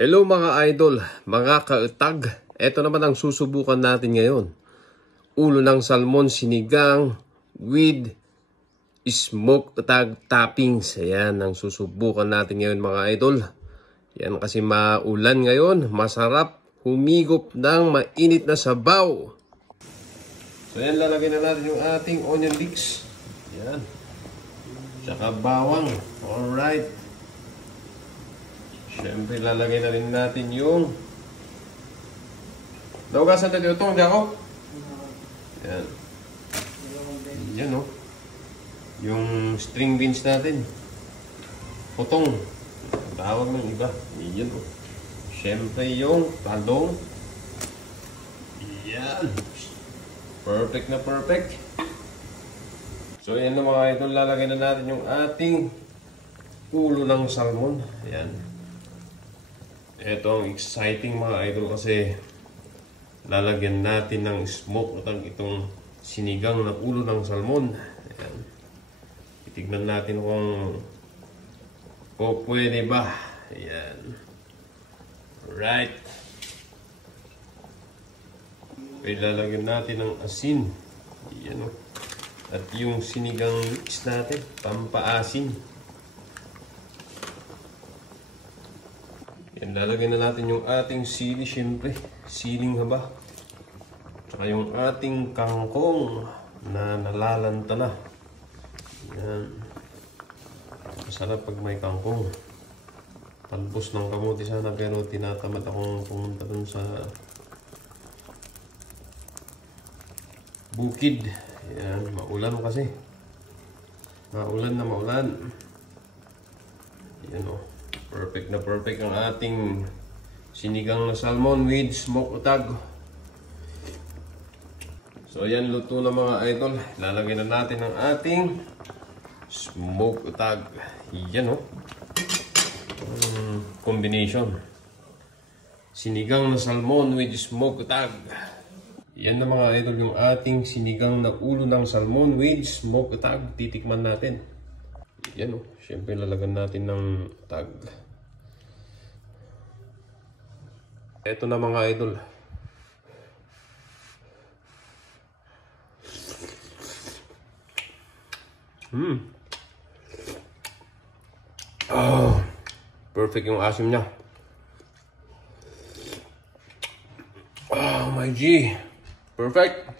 Hello mga idol, mga kautag. Ito naman ang susubukan natin ngayon. Ulo ng salmon sinigang with smoked utag toppings. Ayan ang susubukan natin ngayon mga idol. Yan kasi maulan ngayon. Masarap humigop ng mainit na sabaw. So yan, lalagyan na natin yung ating onion leeks. Yan. Tsaka bawang. Alright. Siyempre, lalagay na rin natin yung naugasan tayo itong, di ako? Yan. Yan, o. Yung string beans natin. Putong. Tawag ng iba. Yan, o. Siyempre, yung talong. Yan. Perfect na perfect. So, yan na mga idol. Lalagay na natin yung ating ulo ng salmon. Yan. Ito ang exciting mga idol kasi lalagyan natin ng smoke utang itong sinigang na ulo ng salmon. Ayan. Itignan natin kung pwede ba. Ayan. Right. Lalagyan natin ng asin. Ayan, o. At yung sinigang mix natin, pampaasin. Yan, lalagyan na natin yung ating sili, syempre. Siling haba. Tsaka yung ating kangkong na nalalanta na. Yan. Masarap pag may kangkong. Talbos ng kamuti sana pero tinatamad akong pumunta dun sa bukid. Yan, maulan kasi. Maulan na maulan. Yan, o. Perfect na perfect ang ating sinigang na salmon with smoked utag. So ayan, luto na mga idol. Lalagyan na natin ang ating smoked utag. Yan, o. Combination. Sinigang na salmon with smoked utag. Yan na mga idol yung ating sinigang na ulo ng salmon with smoked utag. Titikman natin. Yan, o. Siyempre lalagyan natin ng utag. Ito na mga idol. Oh, perfect yung asim niya. Oh my G. Perfect.